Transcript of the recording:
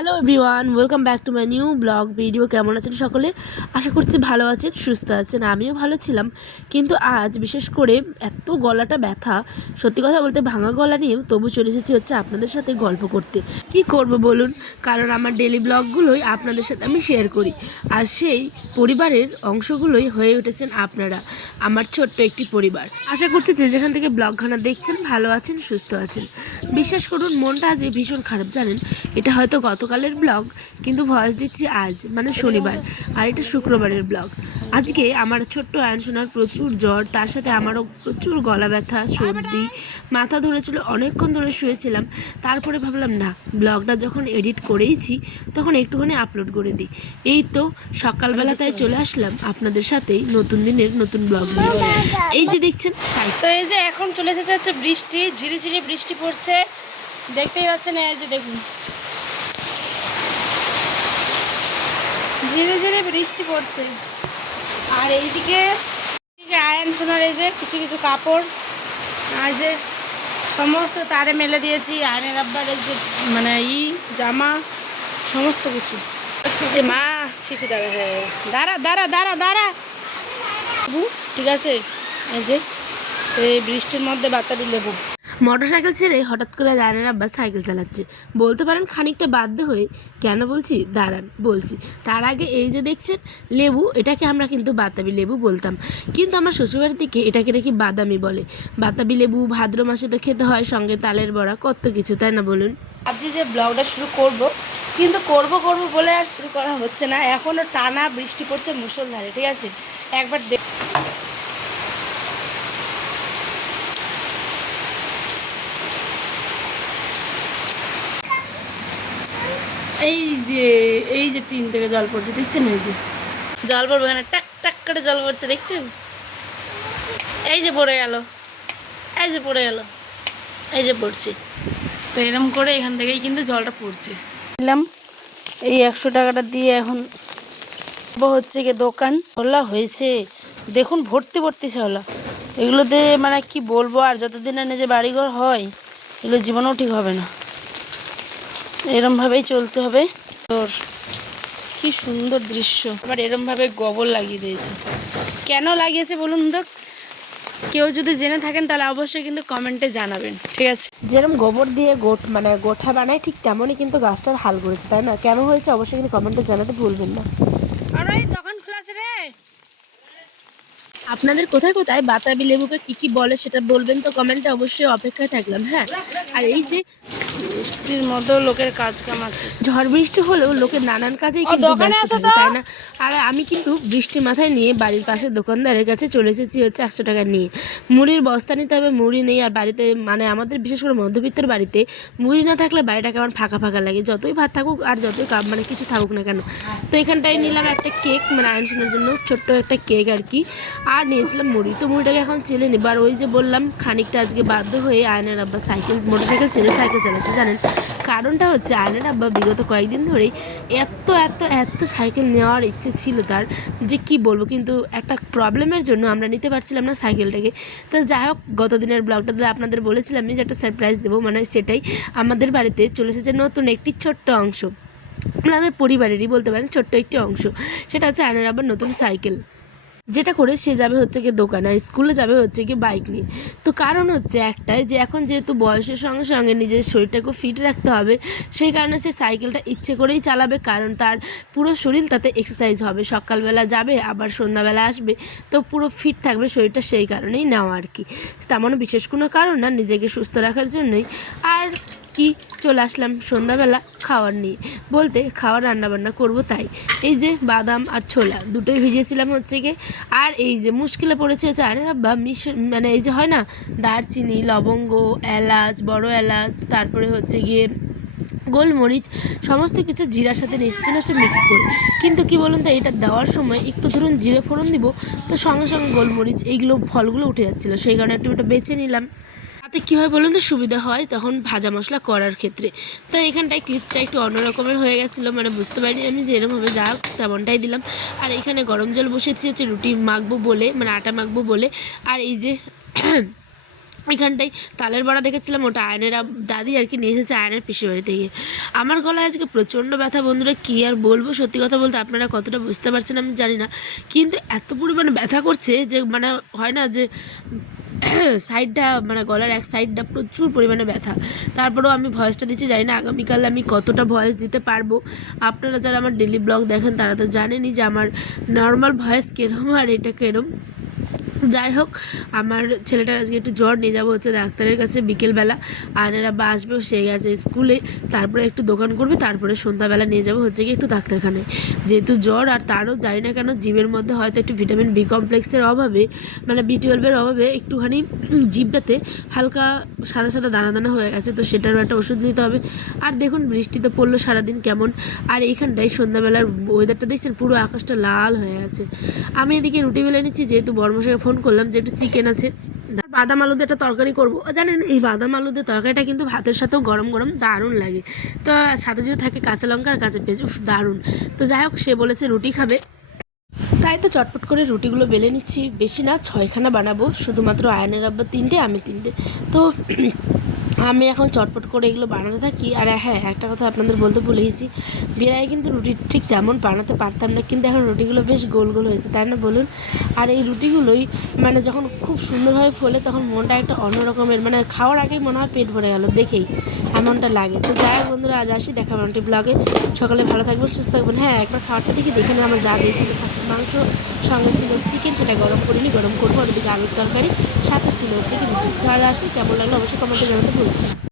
Hello everyone, welcome back to my new blog video. কেমন আছেন সকলে? আশা করছি ভালো আছেন, সুস্থ আছেন। আমিও ভালো ছিলাম, কিন্তু আজ বিশেষ করে এত গলাটা ব্যথা, সত্যি কথা বলতে ভাঙা গলা নিয়েও তবু চলে এসেছি হচ্ছে আপনাদের সাথে গল্প করতে। কি করব বলুন, কারণ আমার ডেলি ব্লগগুলোই আপনাদের সাথে আমি শেয়ার করি, আর সেই পরিবারের অংশগুলোই হয়ে উঠেছেন আপনারা, আমার ছোট্ট একটি পরিবার। আশা করছি যে যেখান থেকে ব্লগখানা দেখছেন ভালো আছেন, সুস্থ আছেন। বিশ্বাস করুন, মনটা আজ ভীষণ খারাপ জানেন। এটা হয়তো গতকালের ব্লগ, কিন্তু ভয়েস দিচ্ছি আজ মানে শনিবার, আর এটা শুক্রবারের ব্লগ। আজকে আমার ছোট্ট আয়নসোনার প্রচুর জ্বর, তার সাথে আমারও প্রচুর গলা ব্যথা, সর্দি, মাথা ধরেছিল, অনেকক্ষণ ধরে শুয়েছিলাম। তারপরে ভাবলাম না, ব্লগটা যখন এডিট করেইছি তখন একটুখানি আপলোড করে দিই। এই তো সকালবেলা তাই চলে আসলাম আপনাদের সাথেই নতুন দিনের নতুন ব্লগ নিয়ে। এই যে দেখছেন, তো এই যে এখন চলে এসেছে হচ্ছে বৃষ্টি, ঝিরিঝিরি বৃষ্টি পড়ছে, দেখতেই পাচ্ছেন। এই যে দেখুন, ঝিরিঝিরি বৃষ্টি পড়ছে। আর এইদিকে আয়নসোনার এই যে কিছু কিছু কাপড়, আর যে সমস্ত তারে মেলে দিয়েছি। আয়নের আব্বার এই যে মানে জামা, সমস্ত কিছু। যে মা ছিচি দাঁড়া, হ্যাঁ দাঁড়া দাঁড়া দাঁড়া দাঁড়া লেবু, ঠিক আছে। এই যে এই বৃষ্টির মধ্যে বাতাবি লেবু। মোটরসাইকেল ছেড়ে হঠাৎ করে আয়নের আব্বা সাইকেল চালাচ্ছে। বলতে পারেন খানিকটা বাধ্য হয়ে। কেন বলছি দাঁড়ান বলছি। তার আগে এই যে দেখছেন লেবু, এটাকে আমরা কিন্তু বাতাবি লেবু বলতাম, কিন্তু আমার শ্বশুরবাড়ির দিকে এটাকে নাকি বাদামি বলে। বাতাবি লেবু ভাদ্র মাসে তো খেতে হয়, সঙ্গে তালের বড়া, কত কিছু, তাই না বলুন? ভাবছি যে ব্লগটা শুরু করব, কিন্তু করব বলে আর শুরু করা হচ্ছে না। এখনও টানা বৃষ্টি পড়ছে মুষলধারে, ঠিক আছে। একবার এই যে টিন থেকে জল পড়ছে, দেখছেন? এই যে জল পড়বে, এখানে টাক টাক করে জল পড়ছে, দেখছেন? এই যে পড়ে গেল, এই যে পড়ে গেল, এই যে পড়ছে। তো এরকম করে এখান থেকেই কিন্তু জলটা পড়ছে। নিলাম এই 100 টাকাটা দিয়ে, এখন হচ্ছে কি দোকান খোলা হয়েছে, দেখুন ভর্তি ভর্তি ছলা। এগুলোতে মানে কি বলবো, আর যতদিন না নিজে বাড়িঘর হয় এগুলো জীবনেও ঠিক হবে না। এরমভাবেই চলতে হবে। তোর কি সুন্দর দৃশ্য। আবার এরমভাবে গোবর লাগিয়ে দিয়েছে, কেন লাগিয়েছে বলুন তো? কেউ যদি জেনে থাকেন তাহলে অবশ্যই কিন্তু কমেন্টে জানাবেন, ঠিক আছে। যেরকম গোবর দিয়ে গোঠা বানায়, ঠিক তেমনই কিন্তু গাছটার হাল করেছে, তাই না? কেন হয়েছে অবশ্যই কিন্তু কমেন্টে জানাতে ভুলবেন না। আর এই দোকান খোলা আছে রে। আপনাদের কোথায় কোথায় বাতাবি লেবুকে কি বলে সেটা বলবেন তো কমেন্টে, অবশ্যই অপেক্ষায় থাকলাম। হ্যাঁ, আর এই যে বৃষ্টির মতো লোকের কাজ কাম আছে, ঝড় বৃষ্টি হলেও লোকের নানান কাজেই কিন্তু ব্যস্ত থাকে, তাই না? আর আমি কিন্তু বৃষ্টি মাথায় নিয়ে বাড়ির পাশে দোকানদারের কাছে চলে এসেছি হচ্ছে 100 টাকা নিয়ে। মুড়ির বস্তা নিতে হবে, মুড়ি নেই। আর বাড়িতে মানে আমাদের বিশেষ করে মধ্যবিত্তের বাড়িতে মুড়ি না থাকলে বাড়িটা কেমন ফাঁকা ফাঁকা লাগে, যতই ভাত থাকুক আর যতই মানে কিছু থাকুক না কেন। তো এখানটায় নিলাম একটা কেক, মানে আয়নসোনার জন্য ছোট্ট একটা কেক আর কি, আর নিয়েছিলাম মুড়ি। তো মুড়িটাকে এখন চেলে নিব। আর ওই যে বললাম খানিকটা আজকে বাধ্য হয়ে আয়নের আব্বা মোটরসাইকেল ছেড়ে সাইকেল চালাচ্ছে। জানেন কারণটা হচ্ছে, আয়নের আব্বা বিগত কয়েকদিন ধরেই এত এত এত সাইকেল নেওয়ার ইচ্ছে ছিল তার, যে কি বলবো, কিন্তু একটা প্রবলেমের জন্য আমরা নিতে পারছিলাম না সাইকেলটাকে। তো যাই হোক, গত দিনের ব্লগটাতে আপনাদের বলেছিলাম যে একটা সারপ্রাইজ দেবো, মানে সেটাই। আমাদের বাড়িতে চলে এসেছে নতুন একটি ছোট্ট অংশ, আমাদের পরিবারেরই বলতে পারেন ছোট্ট একটি অংশ। সেটা হচ্ছে আয়নের আব্বার নতুন সাইকেল, যেটা করে সে যাবে হচ্ছে কি দোকান, আর স্কুলে যাবে হচ্ছে কি বাইক নিয়ে। তো কারণ হচ্ছে একটাই, যে এখন যেহেতু বয়সের সঙ্গে সঙ্গে নিজের শরীরটাকে ফিট রাখতে হবে, সেই কারণে সে সাইকেলটা ইচ্ছে করেই চালাবে, কারণ তার পুরো শরীর তাতে এক্সারসাইজ হবে। সকালবেলা যাবে আবার সন্ধ্যাবেলা আসবে, তো পুরো ফিট থাকবে শরীরটা, সেই কারণেই নেওয়া আর কি। তেমন বিশেষ কোনো কারণ না, নিজেকে সুস্থ রাখার জন্যই। আর কি, চলে আসলাম সন্ধ্যাবেলা খাওয়ার নিয়ে, বলতে খাওয়ার রান্নাবান্না করব। তাই এই যে বাদাম আর ছোলা দুটোই ভিজিয়েছিলাম হচ্ছে গিয়ে। আর এই যে মুশকিলে পড়েছে হচ্ছে আরে রাব্বা মানে এই যে হয় না, দারচিনি, লবঙ্গ, এলাচ, বড় এলাচ, তারপরে হচ্ছে গিয়ে গোলমরিচ, সমস্ত কিছু জিরার সাথে নিশ্চয় মিক্স করে। কিন্তু কি বলুন তো, এটা দেওয়ার সময় একটু ধরুন জিরে ফোড়ন দিব, তো সঙ্গে সঙ্গে গোলমরিচ এইগুলো ফলগুলো উঠে যাচ্ছিলো, সেই কারণে একটু ওটা বেছে নিলাম। তাতে কী হয় বলুন তো, সুবিধা হয় তখন ভাজা মশলা করার ক্ষেত্রে। তো এখানটায় ক্লিপসটা একটু অন্যরকমের হয়ে গেছিলো, মানে বুঝতে পারিনি আমি যে এরমভাবে যা তেমনটাই দিলাম। আর এখানে গরম জল বসেছি হচ্ছে রুটি মাখবো বলে, মানে আটা মাখবো বলে। আর এই যে এখানটায় তালের বড়া দেখেছিলাম, ওটা আয়নের দাদি আর কি নিয়ে এসেছে আয়নের পিসির বাড়ি থেকে। আমার গলায় আজকে প্রচণ্ড ব্যথা বন্ধুরা, কী আর বলবো, সত্যি কথা বলতে আপনারা কতটা বুঝতে পারছেন আমি জানি না, কিন্তু এত পরিমাণে ব্যথা করছে যে মানে হয় না যে সাইডটা মানে গলার এক সাইডটা প্রচুর পরিমাণে ব্যথা। তারপরেও আমি ভয়েসটা দিচ্ছি, জানি না আগামীকাল আমি কতটা ভয়েস দিতে পারবো। আপনারা যারা আমার ডেলি ব্লগ দেখেন তারা তো জানেনই যে আমার নর্মাল ভয়েস কীরম আর এটা কীরম। যাই হোক, আমার ছেলেটার আজকে একটু জ্বর, নিয়ে যাবো হচ্ছে ডাক্তারের কাছে বিকেলবেলা। আর এরা বা আসবেও, সে গেছে স্কুলে, তারপরে একটু দোকান করবে, তারপরে সন্ধ্যাবেলা নিয়ে যাবো হচ্ছে কি একটু ডাক্তারখানায়, যেহেতু জ্বর। আর তারও জানি না কেন জিভের মধ্যে হয়তো একটু ভিটামিন বি কমপ্লেক্সের অভাবে, মানে B12 অভাবে একটুখানি জিভটাতে হালকা সাদা সাদা দানা দানা হয়ে গেছে, তো সেটারও একটা ওষুধ নিতে হবে। আর দেখুন বৃষ্টি তো পড়লো সারাদিন কেমন, আর এইখানটায় সন্ধ্যাবেলার ওয়েদারটা দেখছেন, পুরো আকাশটা লাল হয়ে গেছে। আমি এদিকে রুটি বেলে নিচ্ছি, যেহেতু বড়মশাইকে ফোন করলাম যে একটু চিকেন আছে, বাদাম আলু দিয়ে একটা তরকারি করবো। জানেন এই বাদাম আলু দিয়ে তরকারিটা কিন্তু ভাতের সাথেও গরম গরম দারুণ লাগে, তো সাথে যদি থাকে কাঁচা লঙ্কা আর কাঁচা পেঁয়াজ, উফ দারুণ। তো যাই হোক, সে বলেছে রুটি খাবে, তাই তো চটপট করে রুটিগুলো বেলে নিচ্ছি। বেশি না, 6খানা বানাবো, শুধুমাত্র আয়নের আব্বা 3টে, আমি 3টে। তো আমি এখন চটপট করে এগুলো বানাতে থাকি। আর হ্যাঁ, একটা কথা আপনাদের বলতে ভুলে গেছি, বিয়ের আগে কিন্তু রুটি ঠিক তেমন বানাতে পারতাম না, কিন্তু এখন রুটিগুলো বেশ গোল গোল হয়েছে, তাই না বলুন? আর এই রুটিগুলোই মানে যখন খুব সুন্দরভাবে ফোলে তখন মনটা একটা অন্য রকমের, মানে খাওয়ার আগেই মনে হয় পেট ভরে গেল দেখেই এমনটা লাগে। তো যাই হোক বন্ধুরা, আজ আসি, দেখা হবে ব্লগে। সকালে ভালো থাকবেন, সুস্থ থাকবেন। হ্যাঁ, একবার খাওয়ারটা দেখি দেখে নিয়ে আমার যা দিয়েছিল, খাসির মাংস, সঙ্গে ছিল চিকেন, সেটা গরম করিনি, গরম করবো। ওদিকে আলুর তরকারি, সাথে ছিল হচ্ছে কি রুটি। তো আজ আসি, কেমন লাগলো অবশ্যই কমেন্টে জানাতে ভুলবেন না।